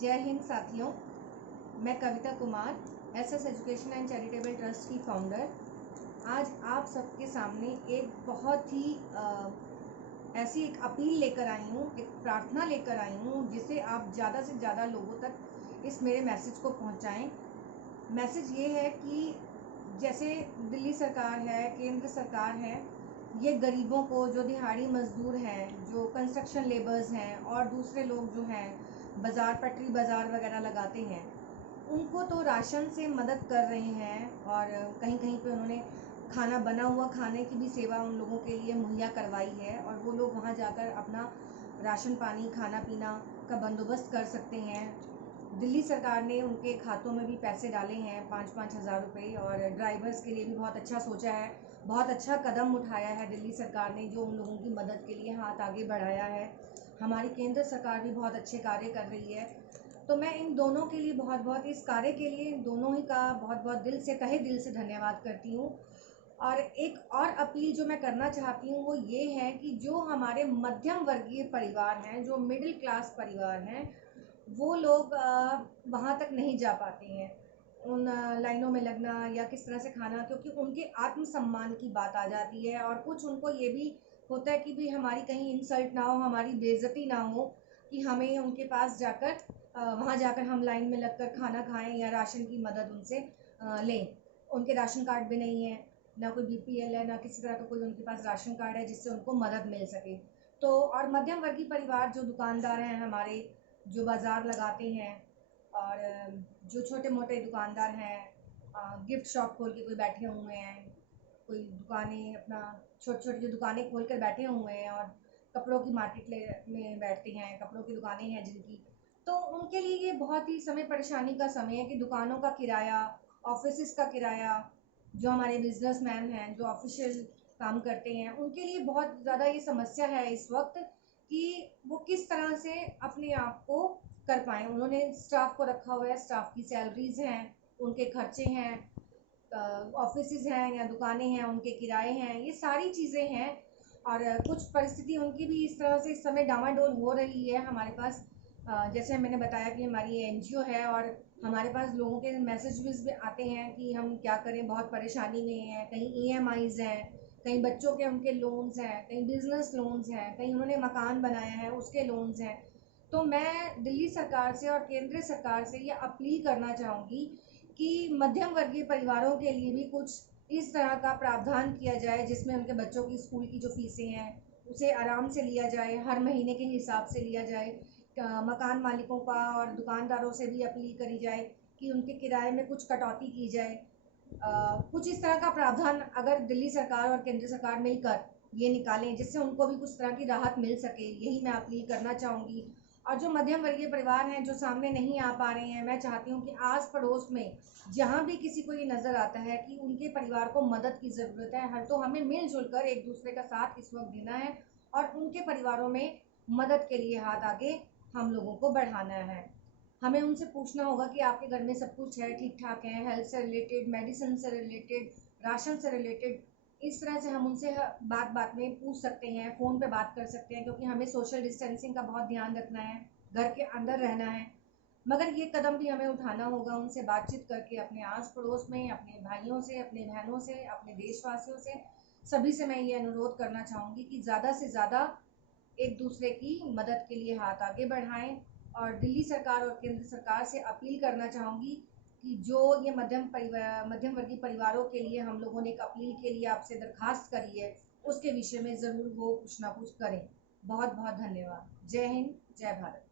जय हिंद साथियों, मैं Kavita Kumar SS education and charitable trust की फाउंडर आज आप सबके सामने एक बहुत ही ऐसी एक अपील लेकर आई हूँ, एक प्रार्थना लेकर आई हूँ जिसे आप ज़्यादा से ज़्यादा लोगों तक इस मेरे मैसेज को पहुँचाएं। मैसेज ये है कि जैसे दिल्ली सरकार है, केंद्र सरकार है, ये गरीबों को, जो दिहाड़ी मजदूर हैं, जो कंस्ट्रक्शन लेबर्स हैं और दूसरे लोग जो हैं बाज़ार, पटरी बाज़ार वगैरह लगाते हैं, उनको तो राशन से मदद कर रहे हैं और कहीं कहीं पे उन्होंने खाना, बना हुआ खाने की भी सेवा उन लोगों के लिए मुहैया करवाई है और वो लोग वहाँ जाकर अपना राशन पानी, खाना पीना का बंदोबस्त कर सकते हैं। दिल्ली सरकार ने उनके खातों में भी पैसे डाले हैं 5-5 हज़ार रुपये और ड्राइवर्स के लिए भी बहुत अच्छा सोचा है, बहुत अच्छा कदम उठाया है दिल्ली सरकार ने, जो उन लोगों की मदद के लिए हाथ आगे बढ़ाया है। हमारी केंद्र सरकार भी बहुत अच्छे कार्य कर रही है। तो मैं इन दोनों के लिए बहुत इस कार्य के लिए इन दोनों ही का बहुत दिल से, तहे दिल से धन्यवाद करती हूँ। और एक और अपील जो मैं करना चाहती हूँ वो ये है कि जो हमारे मध्यम वर्गीय परिवार हैं, जो मिडिल क्लास परिवार हैं, वो लोग वहाँ तक नहीं जा पाते हैं उन लाइनों में लगना या किस तरह से खाना, क्योंकि उनके आत्मसम्मान की बात आ जाती है और कुछ उनको ये भी होता है कि भी हमारी कहीं इंसल्ट ना हो, हमारी बेइज्जती ना हो, कि हमें उनके पास जाकर वहाँ जाकर हम लाइन में लगकर खाना खाएं या राशन की मदद उनसे लें। उनके राशन कार्ड भी नहीं है, ना कोई बीपीएल है, ना किसी तरह का कोई उनके पास राशन कार्ड है जिससे उनको मदद मिल सके। तो और मध्यम वर्गीय परिवार, जो दुकानदार हैं हमारे, जो बाज़ार लगाते हैं और जो छोटे मोटे दुकानदार हैं, गिफ्ट शॉप खोल के कोई बैठे हुए हैं, कोई दुकानें अपना छोटी छोटी जो दुकानें खोल कर बैठे हुए हैं और कपड़ों की मार्केट में बैठते हैं, कपड़ों की दुकानें हैं जिनकी, तो उनके लिए ये बहुत ही समय परेशानी का समय है कि दुकानों का किराया, ऑफिस का किराया, जो हमारे बिजनेसमैन हैं, जो ऑफिशियल काम करते हैं, उनके लिए बहुत ज़्यादा ये समस्या है इस वक्त कि वो किस तरह से अपने आप को कर पाएँ। उन्होंने स्टाफ को रखा हुआ है, स्टाफ की सैलरीज़ हैं, उनके खर्चे हैं, ऑफिसेज हैं या दुकानें हैं, उनके किराए हैं, ये सारी चीज़ें हैं। और कुछ परिस्थिति उनकी भी इस तरह से इस समय डामाडोल हो रही है हमारे पास। जैसे मैंने बताया कि हमारी एनजीओ है और हमारे पास लोगों के मैसेजेस भी आते हैं कि हम क्या करें, बहुत परेशानी में हैं, कहीं ईएमआईज़ हैं, कहीं बच्चों के उनके लोन्स हैं, कहीं बिजनेस लोन्स हैं, कहीं उन्होंने मकान बनाया है उसके लोन्स हैं। तो मैं दिल्ली सरकार से और केंद्र सरकार से ये अपील करना चाहूँगी कि मध्यम वर्गीय परिवारों के लिए भी कुछ इस तरह का प्रावधान किया जाए जिसमें उनके बच्चों की स्कूल की जो फीसें हैं उसे आराम से लिया जाए, हर महीने के हिसाब से लिया जाए। मकान मालिकों का और दुकानदारों से भी अपील करी जाए कि उनके किराए में कुछ कटौती की जाए। कुछ इस तरह का प्रावधान अगर दिल्ली सरकार और केंद्र सरकार मिलकर ये निकालें जिससे उनको भी कुछ तरह की राहत मिल सके, यही मैं अपील करना चाहूँगी। और जो मध्यम वर्गीय परिवार हैं, जो सामने नहीं आ पा रहे हैं, मैं चाहती हूँ कि आस पड़ोस में जहाँ भी किसी को ये नज़र आता है कि उनके परिवार को मदद की ज़रूरत है, हर तो हमें मिलजुल कर एक दूसरे का साथ इस वक्त देना है और उनके परिवारों में मदद के लिए हाथ आगे हम लोगों को बढ़ाना है। हमें उनसे पूछना होगा कि आपके घर में सब कुछ है, ठीक ठाक है, हेल्थ से रिलेटेड, मेडिसिन से रिलेटेड, राशन से रिलेटेड, इस तरह से हम उनसे बात बात में पूछ सकते हैं, फ़ोन पे बात कर सकते हैं, क्योंकि हमें सोशल डिस्टेंसिंग का बहुत ध्यान रखना है, घर के अंदर रहना है। मगर ये कदम भी हमें उठाना होगा, उनसे बातचीत करके, अपने आस पड़ोस में, अपने भाइयों से, अपने बहनों से, अपने देशवासियों से, सभी से मैं ये अनुरोध करना चाहूँगी कि ज़्यादा से ज़्यादा एक दूसरे की मदद के लिए हाथ आगे बढ़ाएं। और दिल्ली सरकार और केंद्र सरकार से अपील करना चाहूँगी कि जो ये मध्यम वर्गीय परिवारों के लिए हम लोगों ने एक अपील के लिए आपसे दरखास्त करी है, उसके विषय में ज़रूर वो कुछ ना कुछ करें। बहुत धन्यवाद। जय हिंद, जय भारत।